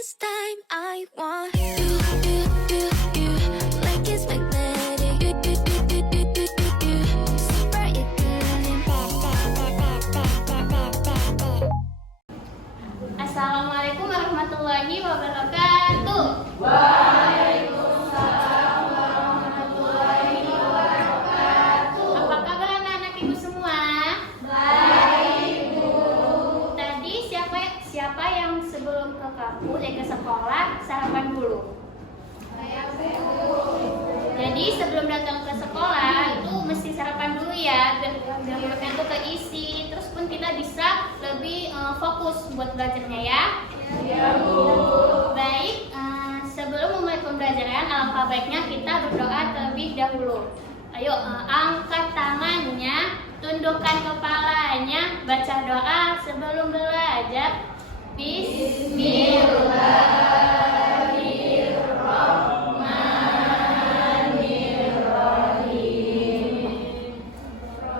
this time I want you, like it's magnetic. Super equilibrium. Assalamualaikum warahmatullahi wabarakatuh. Apa kabar anak-anak ibu semua? Baik, Bu. Tadi siapa yang sebelum ke kampus ke sekolah sarapan dulu? Saya, Bu. Jadi sebelum datang ke sekolah itu mesti sarapan dulu ya, biar perutnya itu keisi. Terus pun kita bisa lebih fokus buat belajarnya ya. Iya, Bu. Baik, sebelum memulai pembelajaran alangkah baiknya kita berdoa terlebih dahulu. Ayo, angkat tangannya, tundukkan kepalanya, baca doa sebelum belajar. Bismillahirrahmanirrahim.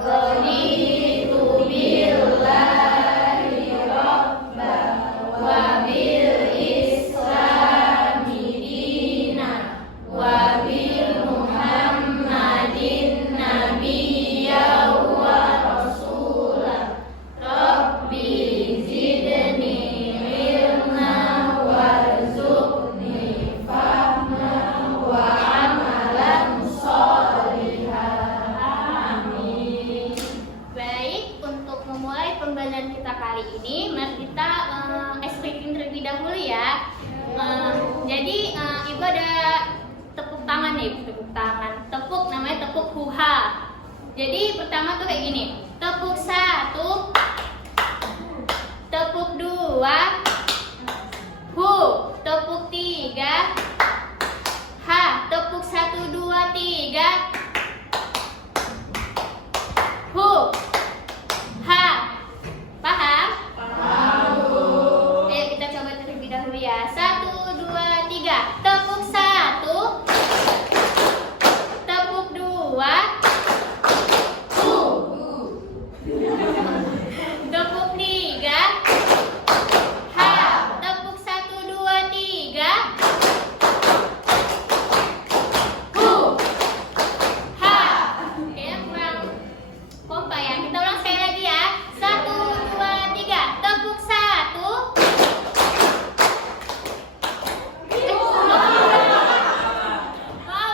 Raditu billahi rabban wa bil islami dinan wa bil muhammadin nabiyya wa rasulah. Rabbi zidni ilma warzuqni fahma wa amalan sholihan. Amin. Baik, untuk memulai pembelajaran kita kali ini, mari kita explain terlebih dahulu ya. Jadi ibu ada tepuk tangan nih, tepuk namanya tepuk huha. Jadi pertama tuh kayak gini, tepuk 1, tepuk 2, hu, tepuk 3, ha, tepuk 1, 2, 3, hu, ha. Paham? Paham. Ayo kita coba terlebih dahulu ya. 1, 2, 3. Tepuk 1, tepuk 2, hu, tepuk 3, ha, tepuk 1, 2, 3, hu, ha. Kayaknya kurang kompak ya. Kita ulang sekali lagi ya. 1, 2, 3. Tepuk 1.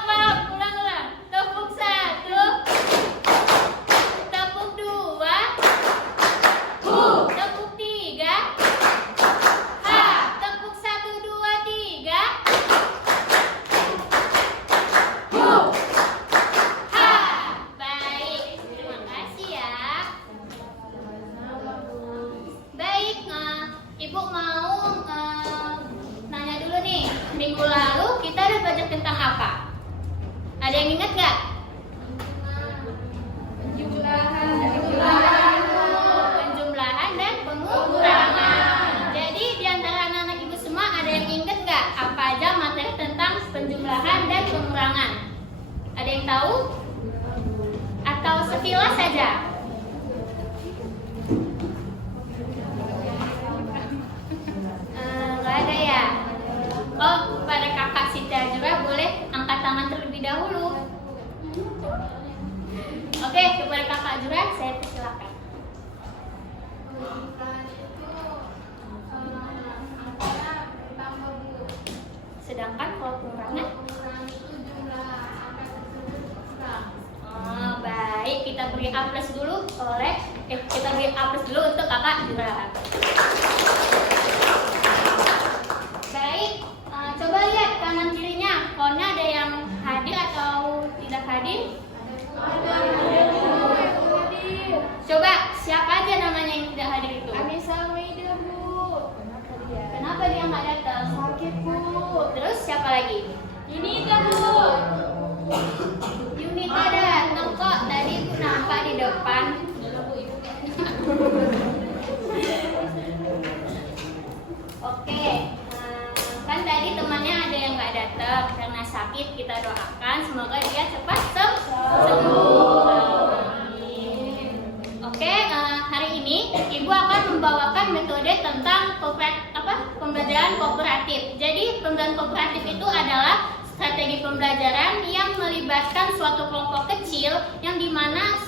Maaf, ulang. Tepuk 1. Tepuk 2. Hu. Tepuk 3. Ha. Tepuk 1, 2, 3. Hu. Ha. Baik, terima kasih ya. Baik, Ibu mau nanya dulu nih. Minggu lalu kita udah belajar tentang apa? Ada yang ingat nggak? Penjumlahan dan pengurangan. Jadi di antara anak-anak ibu semua ada yang ingat nggak apa aja materi tentang penjumlahan dan pengurangan? Ada yang tahu? Atau sekilas saja? Nggak ada ya? Oh, pada kakak Sita juga boleh angkat tangan terlebih dahulu. Oke, kepada kakak juga saya persilakan. Sedangkan kalau pengurangan? Oh, baik, kita beri A+ dulu kita beri A+ dulu untuk kakak juga. Baik, coba lihat kanan kirinya. Pohonnya ada yang hadir atau tidak hadir? Ada. Coba siapa aja namanya yang tidak hadir itu? Anissa Maida, Bu. Kenapa dia nggak datang? Sakit, Bu. Terus siapa lagi? Yunita, Bu. Yunita datang kok. Tadi aku nampak di depan. Oke, kan tadi temannya ada yang nggak datang karena sakit. Kita doakan semoga dia cepat sembuh. Oke, hari ini Ibu akan membawakan metode tentang pembelajaran kooperatif. Jadi pembelajaran kooperatif itu adalah strategi pembelajaran yang melibatkan suatu kelompok kecil yang dimana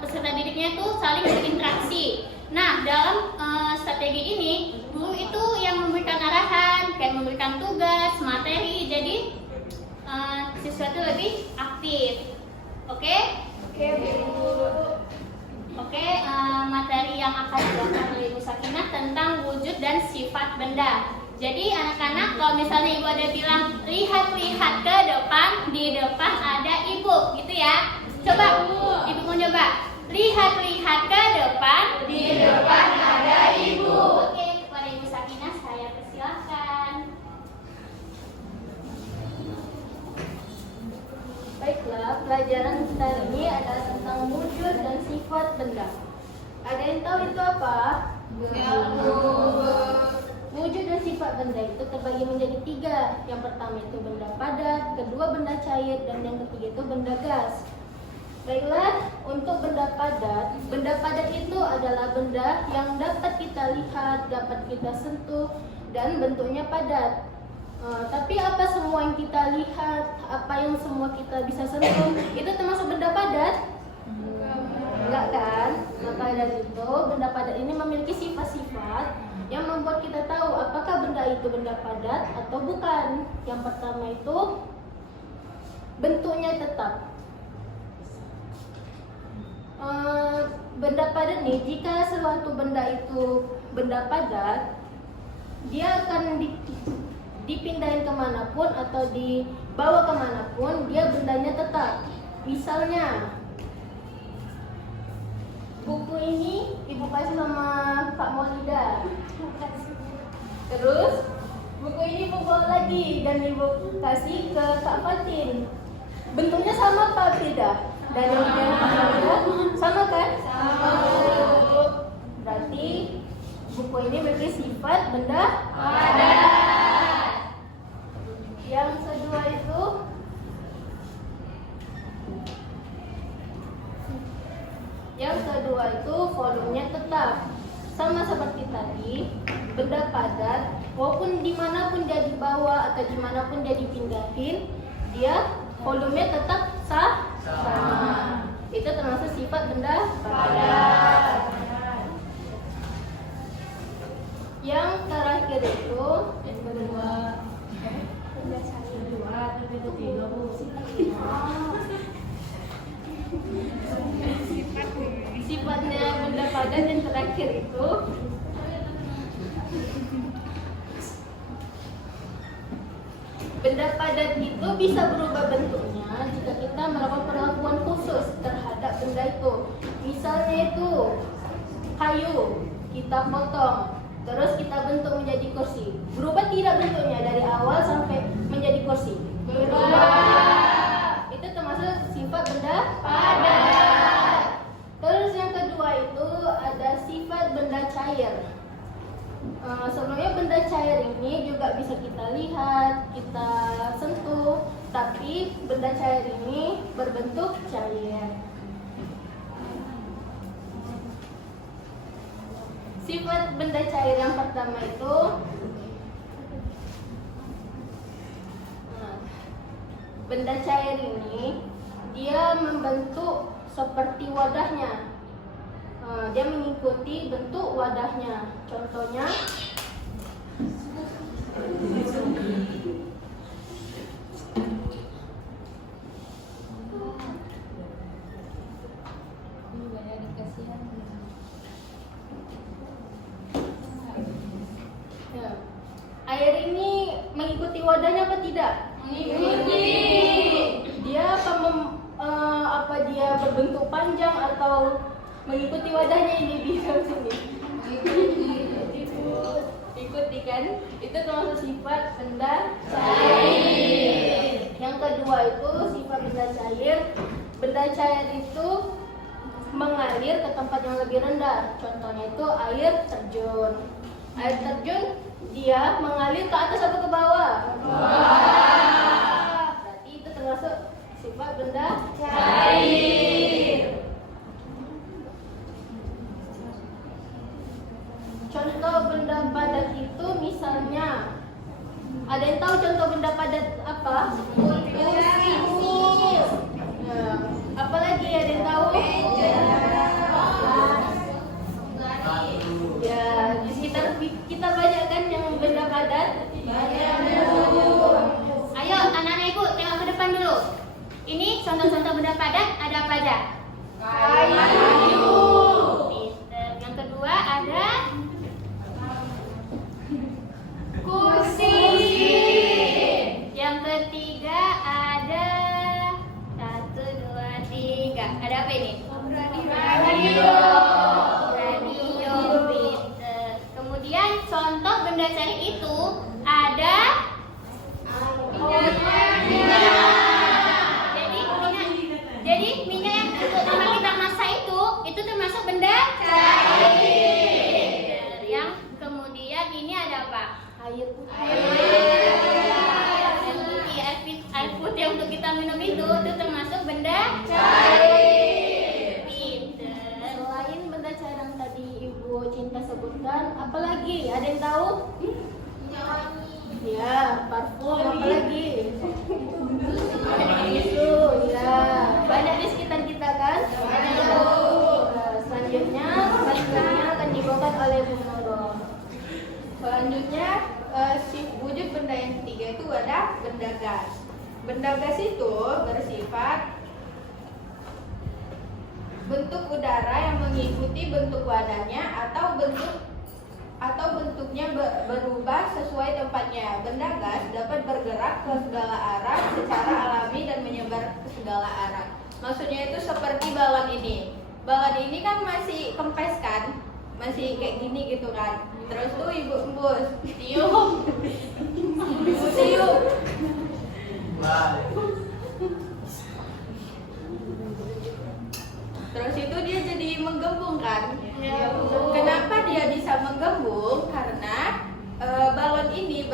peserta didiknya itu saling berinteraksi. Nah, dalam strategi ini guru itu yang memberikan arahan, kayak memberikan tugas, materi, jadi siswa itu lebih aktif. Oke? Oke, Bu. Oke, materi yang akan dilakukan oleh Ibu Sakinah tentang wujud dan sifat benda. Jadi anak-anak, kalau misalnya Ibu ada bilang lihat-lihat ke depan, di depan ada Ibu, gitu ya. Coba, Ibu mau coba. Lihat-lihat ke depan, di depan ada Ibu. Oke, kepada Ibu Sakinah saya persilakan. Baiklah, pelajaran kita ini adalah tentang wujud dan sifat benda. Ada yang tahu itu apa? Wujud dan sifat benda itu terbagi menjadi 3. Yang pertama itu benda padat, kedua benda cair, dan yang ketiga itu benda gas. Baiklah, untuk benda padat itu adalah benda yang dapat kita lihat, dapat kita sentuh, dan bentuknya padat. Tapi apa semua yang kita lihat, apa yang semua kita bisa sentuh, itu termasuk benda padat? Enggak kan? Maka dari itu, benda padat ini memiliki sifat-sifat yang membuat kita tahu apakah benda itu benda padat atau bukan. Yang pertama itu, bentuknya tetap. Benda padat nih, jika suatu benda itu benda padat, dia akan dipindahin kemanapun atau dibawa kemanapun, dia bendanya tetap. Misalnya buku ini Ibu kasih sama Kak Maulida, terus buku ini Ibu bawa lagi dan Ibu kasih ke Kak Fatin. Bentuknya sama apa beda? Dan yang sama kan? Sama. Berarti buku ini memiliki sifat benda padat. Yang kedua itu volumenya tetap. Sama seperti tadi, benda padat walaupun dimanapun dia dibawa atau dimanapun dia dipindahin, dia volumenya tetap sama. Itu termasuk sifat benda padat. Yang terakhir itu yang kedua. Sifatnya benda padat yang terakhir itu benda padat itu bisa berubah bentuknya jika kita melakukan perlakuan khusus terhadap benda itu. Misalnya itu kayu, kita potong, terus kita bentuk menjadi kursi. Berubah tidak bentuknya dari awal sampai menjadi kursi? Berubah. Itu termasuk sifat benda padat. Terus yang kedua itu ada sifat benda cair. Sebenarnya benda cair ini juga bisa kita lihat, kita sentuh, tapi benda cair ini berbentuk cair. Sifat benda cair yang pertama itu benda cair ini dia membentuk seperti wadahnya. Dia mengikuti bentuk wadahnya. Contohnya ya. Air ini mengikuti wadahnya apa tidak? Mengikuti. Dia apa dia berbentuk panjang atau mengikuti wadahnya ini di sini? Ikuti kan? Itu termasuk sifat benda cair. Yang kedua itu sifat benda cair. Benda cair itu mengalir ke tempat yang lebih rendah. Contohnya itu air terjun. Air terjun dia mengalir ke atas atau ke bawah? Ke bawah. Berarti itu termasuk sifat benda cair. Contoh benda padat itu misalnya Ada yang tahu contoh benda padat apa? Kursi. Nah, apa lagi ada yang tahu? Ya, di sekitar kita banyak kan yang benda padat? Banyak. Ayo anak-anak ibu tengok ke depan dulu. Ini contoh-contoh benda padat ada apa aja? Kayu. Pinter. Yang kedua ada Kursi. yang ketiga ada 1, 2, 3. Ada apa ini? Radio. Radio. Pinter. Kemudian contoh benda cair itu ada Jadi minyak yang untuk tempat kita masak itu termasuk benda cair. Yang kemudian ini ada apa? Air putih. Air putih yang untuk kita minum itu termasuk benda cair. Pinter. Selain benda cair yang tadi Ibu Cinta sebutkan, apa lagi? Ada yang tahu? Ya, parfum. Apa lagi? Tisu. Ya, banyak di sekitar kita kan? Selanjutnya akan dibawakan oleh Bu Nurul. Selanjutnya wujud benda yang ketiga itu ada benda gas. Benda gas itu bersifat bentuk udara yang mengikuti bentuk wadahnya atau bentuknya berubah sesuai tempatnya. Benda gas dapat bergerak ke segala arah secara alami dan menyebar ke segala arah. Maksudnya itu seperti balon ini. Balon ini kan masih kempes kan? Masih kayak gini gitu kan. Terus tuh ibu embus, tiup. Ibu tiup. Terus itu dia jadi menggembung kan? Kenapa dia bisa menggembung? Karena balon ini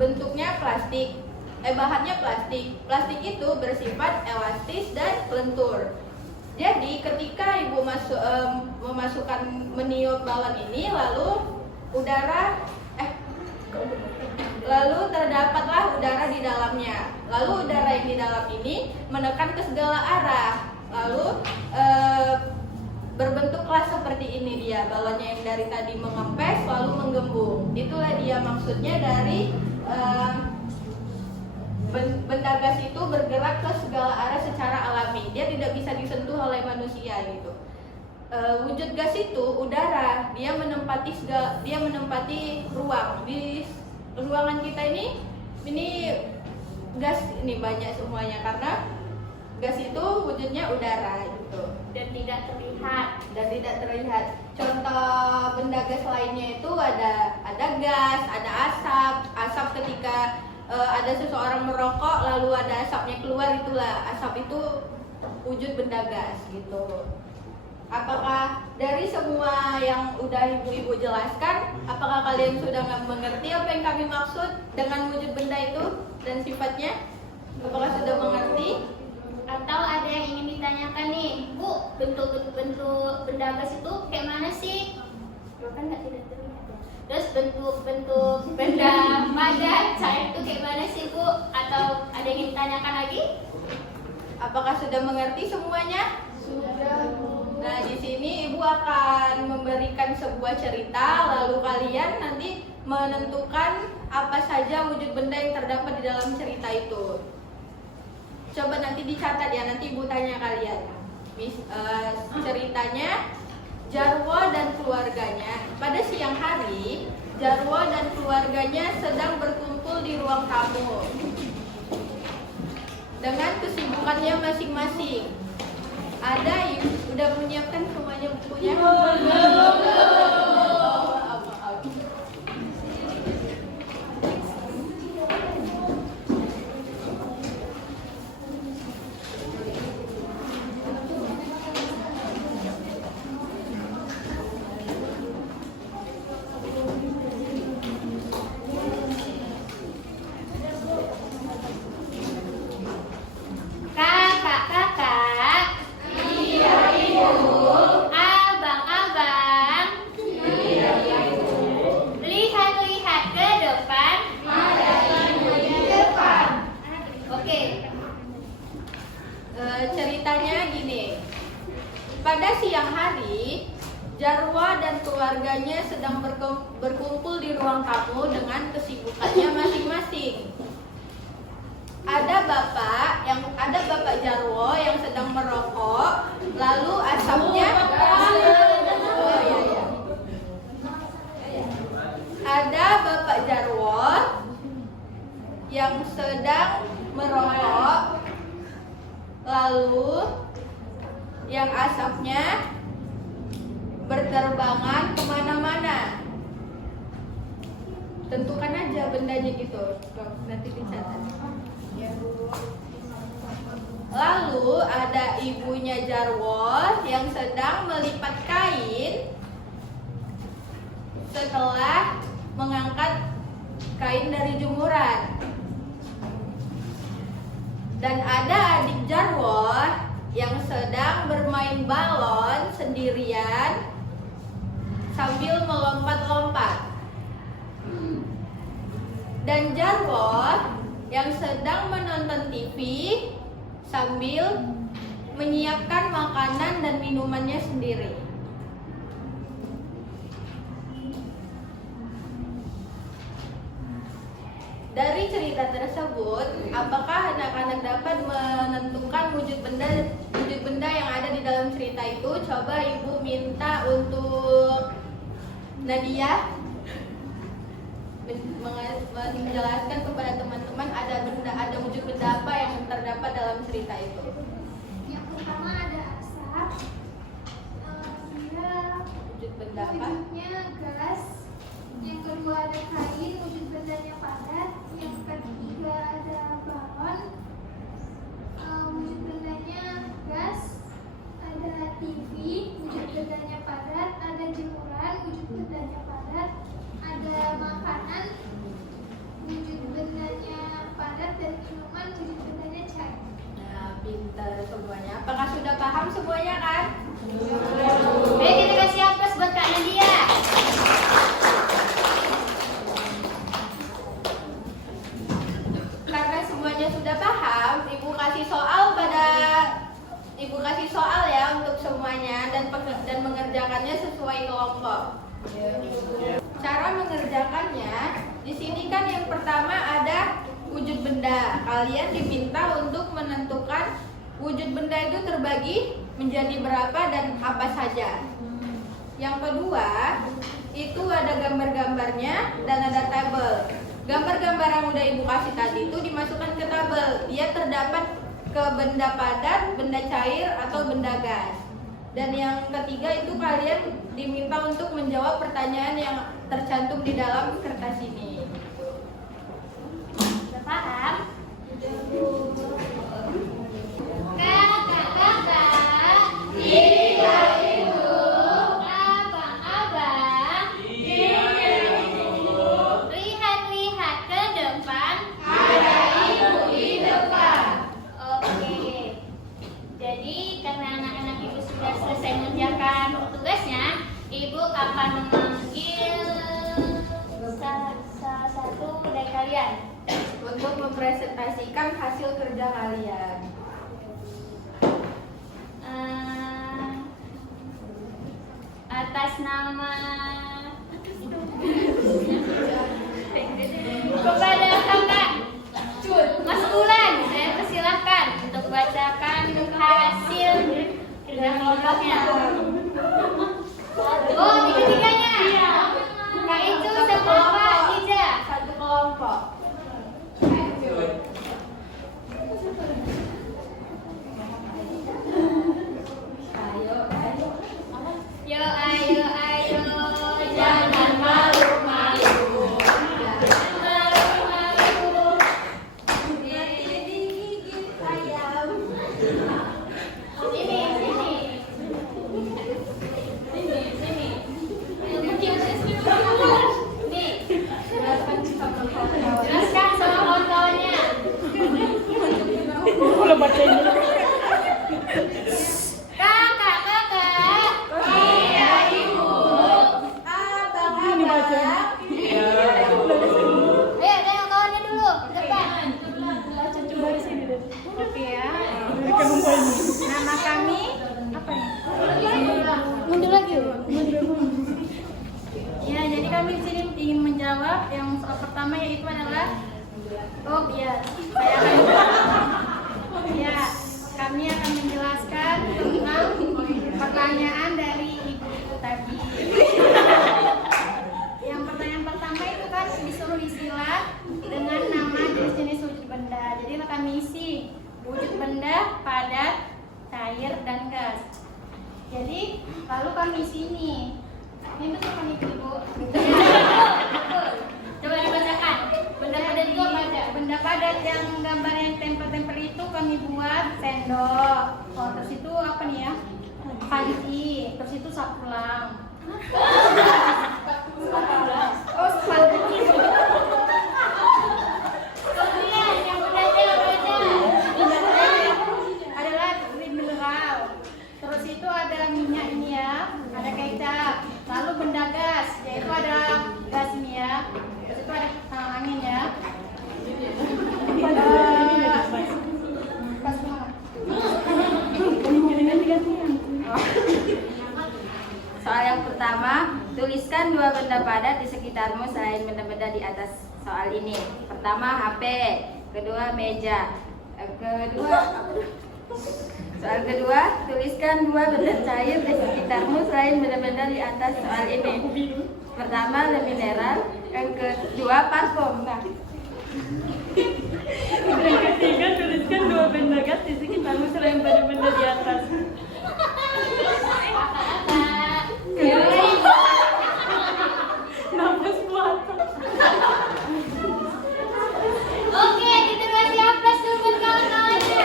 bentuknya plastik, bahannya plastik. Plastik itu bersifat elastis dan lentur. Jadi ketika ibu meniup balon ini, lalu terdapatlah udara di dalamnya. Lalu udara yang di dalam ini menekan ke segala arah. Lalu berbentuklah seperti ini dia balonnya yang dari tadi mengempes lalu menggembung. Itulah dia maksudnya dari benda gas itu bergerak ke segala arah secara alami. Dia tidak bisa disentuh oleh manusia gitu. Wujud gas itu udara, dia menempati ruang. Di ruangan kita ini gas ini banyak semuanya karena gas itu wujudnya udara gitu Dan tidak terlihat. Contoh benda gas lainnya itu ada gas, ada asap. Asap ketika ada seseorang merokok lalu ada asapnya keluar, itulah asap itu wujud benda gas gitu. Apakah dari semua yang udah ibu-ibu jelaskan, apakah kalian sudah mengerti apa yang kami maksud dengan wujud benda itu dan sifatnya? Apakah sudah mengerti? Atau ada yang ingin ditanyakan nih, Bu, bentuk benda gas itu kayak mana sih? Kan tidak terlihat ya. Terus bentuk benda padat cair itu kayak mana sih, Bu? Atau ada yang ingin ditanyakan lagi? Apakah sudah mengerti semuanya? Sudah. Nah, di sini Ibu akan memberikan sebuah cerita, lalu kalian nanti menentukan apa saja wujud benda yang terdapat di dalam cerita itu. Coba nanti dicatat ya, nanti Ibu tanya kalian. Ceritanya, Jarwo dan keluarganya. Pada siang hari, Jarwo dan keluarganya sedang berkumpul di ruang tamu dengan kesibukannya masing-masing. Ada udah menyiapkan semuanya bukunya? Kakak-kakak, iya ibu, abang-abang, Jarwo dan keluarganya sedang berkumpul di ruang tamu dengan kesibukannya masing-masing. Ada bapak Jarwo yang sedang merokok, lalu asapnya Ada Bapak Jarwo yang sedang merokok, lalu yang asapnya berterbangan kemana-mana. Tentukan aja bendanya gitu, nanti dicatat. Lalu ada ibunya Jarwo yang sedang melipat kain setelah mengangkat kain dari jemuran. Dan ada adik Jarwo yang sedang bermain balon sendirian sambil melompat-lompat. Dan Jarwo yang sedang menonton TV sambil menyiapkan makanan dan minumannya sendiri. Dari cerita tersebut, apakah anak-anak dapat menentukan wujud benda yang ada di dalam cerita itu? Coba Ibu minta untuk Nadia menjelaskan kepada teman-teman ada wujud benda apa yang terdapat dalam cerita itu. Yang pertama ada asap, Wujud benda apa? wujudnya gas. Yang kedua ada kain, wujud bendanya padat. Yang ketiga ada balon, wujud bendanya gas. Ada TV, wujud bendanya padat. Ada jemuran, wujud bendanya padat. Ada makanan, wujud bendanya padat. Dan minuman, wujud bendanya cair. Nah, pintar semuanya. Apakah sudah paham semuanya kan? Baik, kita kasih aplaus buat Kak Nadia. Karena semuanya sudah paham, Ibu kasih soal ya untuk semuanya dan mengerjakannya sesuai kelompok. Cara mengerjakannya, di sini kan yang pertama ada wujud benda. Kalian diminta untuk menentukan wujud benda itu terbagi menjadi berapa dan apa saja. Yang kedua, itu ada gambar-gambarnya dan ada tabel. Gambar-gambar yang udah Ibu kasih tadi itu dimasukkan ke tabel. Dia terdapat ke benda padat, benda cair, atau benda gas. Dan yang ketiga itu kalian diminta untuk menjawab pertanyaan yang tercantum di dalam kertas ini. Sudah paham? Kakak-kakak, ibu-ibu, abang-abang, lihat-lihat ke depan. Ada ibu di depan. Oke. Jadi karena anak-anak ibu sudah selesai mengerjakan tugasnya, ibu akan memanggil salah satu dari kalian Untuk mempresentasikan hasil kerja kalian. Atas nama kepada kakak Mas Bulan, saya persilahkan untuk bacakan hasil kerja kelompoknya. Oh, tiga-tiganya. Kak itu sama Pak Ija. Satu kelompok. Yo ayo ayo, jangan malu-malu. Jangan malu-malu. Gigit ayam. Sini. Contoh pertama yaitu adalah kami akan menjelaskan tentang pertanyaan dari ibu tadi. Yang pertanyaan pertama itu kan disuruh isilah dengan nama jenis-jenis wujud benda. Jadi kami isi wujud benda, padat, cair, dan gas. Jadi lalu kami isi ini. Ini betul kan ibu? Coba dibacakan. Benda padat itu apa aja? Benda padat yang gambar yang tempel-tempel itu kami buat sendok. Oh, terus itu apa nih ya? Panci. Terus itu sapulang. Oh, panci. Kemudian yang bendanya apa aja? Bendanya adalah mineral. Terus itu ada minyak ini ya, ada kecap. Lalu benda gas, yaitu ada gas ini ya. Terus itu ada angin ya. Soal yang pertama, tuliskan dua benda padat di sekitarmu selain benda-benda di atas soal ini. Pertama HP, kedua meja. Soal kedua, tuliskan dua benda cair di sekitarmu selain benda-benda di atas soal ini. Pertama, le mineral, yang kedua parfum. Nah, Yang ketiga, tuliskan dua benda gas di sekitarmu selain benda-benda di atas. Nafas buatan. Oke, diterima aplaus dulu buat kawan-kawannya.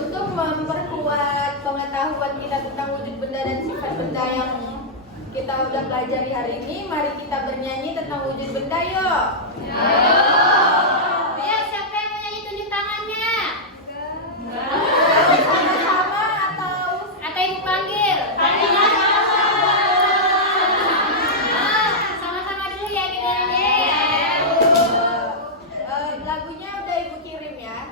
untuk memperkuat pengetahuan kita tentang wujud benda dan sifat benda yang kita udah pelajari hari ini, mari kita bernyanyi tentang wujud benda yuk. Ya, siapa yang mau nyanyi tunjuk tangannya? Sama Atau ibu panggil? Sama-sama dulu ya kita nyanyi. lagunya udah ibu kirim ya.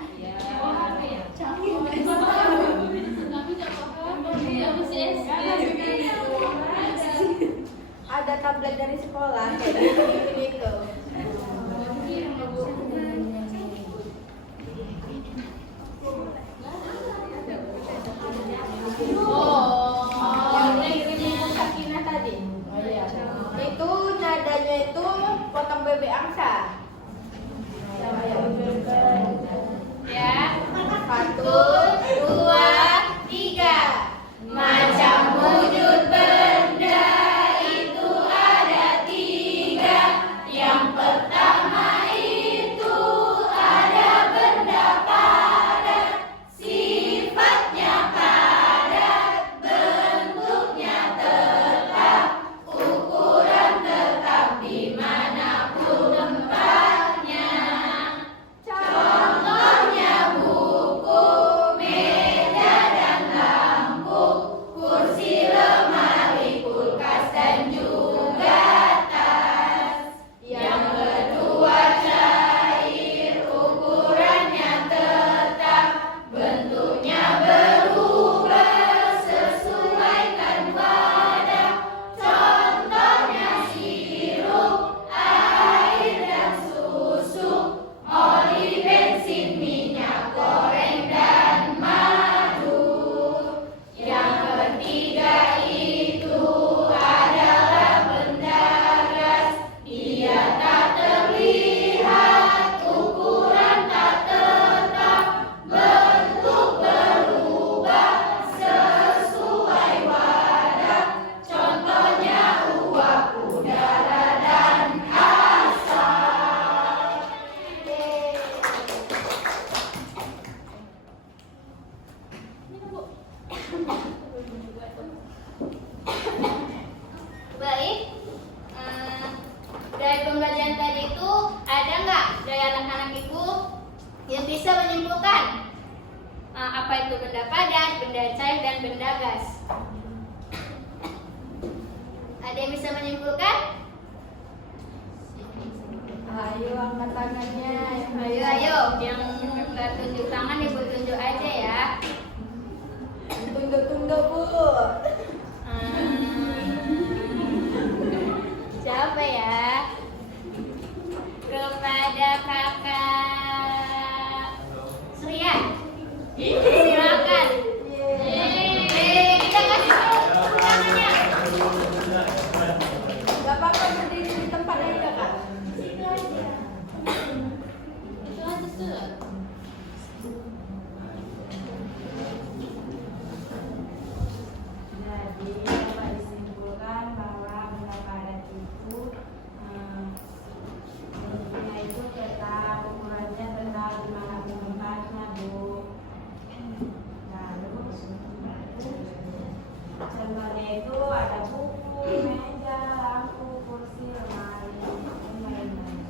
Ada tablet dari sekolah kayak gitu. Yang dikirim Ibu Sakinah tadi. Itu nadanya itu potong bebek angsa. Ya. 1, 2, 3. Macam wujud benda itu ada 3. Yang pertama itu ada benda padat, sifatnya padat, bentuknya tetap, ukuran tetap dimanapun tempatnya. Contohnya buku, meja dan lampu, kursi, lemari, kulkas dan juga tas. Yang kedua cair, ukurannya tetap, bentuknya berubah sesuaikan wadah. Contohnya sirup, air dan susu, oli, bensin, minyak goreng, dan madu. Yang ketiga itu adalah benda gas. Dia tak terlihat, ukuran tak tetap, bentuk berubah sesuai wadah. Contohnya uap, udara, dan asap. Baik. Dari pembelajaran tadi itu ada nggak dari anak-anak ibu yang bisa menyimpulkan apa itu benda padat, benda cair, dan benda gas? Ada yang bisa menyimpulkan? Ayo angkat tangannya. Ayo, yang nggak tunjuk tangan, ibu tunjuk aja ya. Tunda-tunda Bu. Siapa ya? Kepada kakak Surya. Silakan. Kita kasih tepuk tangannya. Gak apa-apa berdiri di tempat aja Kak. Situ aja. Itu aja tuh. Jadi dapat disimpulkan bahwa benda padat itu bentuknya itu tetap, ukurannya tetap, dimanapun tempatnya Bu. Lalu contohnya itu ada buku, meja, lampu, kursi, lemari, dan lain-lain.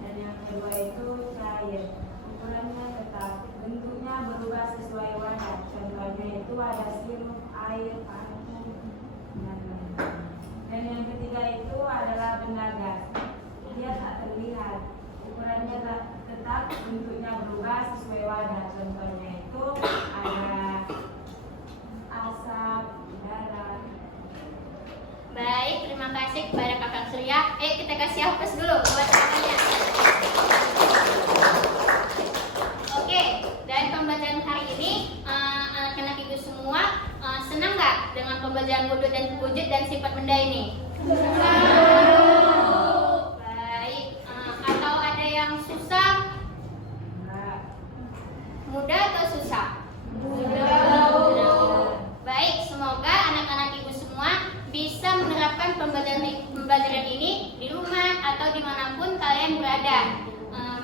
Dan yang kedua itu cair, ukurannya tetap, bentuknya berubah sesuai wadah. Contohnya itu ada sirup, air, parfum, dan lain-lain. Dan yang ketiga itu adalah benda gas. Dia tak terlihat, ukurannya tetap, bentuknya berubah sesuai wadah. Contohnya itu ada asap, udara. Baik, terima kasih kepada kakak Surya. Kita kasih hapus dulu buat tangannya. Oke, dan pembelajaran hari ini anak-anak ibu semua senang nggak dengan pembelajaran wujud dan sifat benda ini? Baik, atau ada yang susah? Mudah atau susah? Baik, semoga anak-anak ibu semua bisa menerapkan pembelajaran ini di rumah atau dimanapun kalian berada.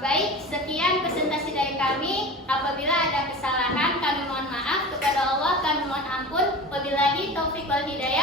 Baik, sekian presentasi dari kami. Apabila ada kesalahan, kami mohon maaf. Kepada Allah kami mohon ampun. Wabillahi taufiq wal hidayah.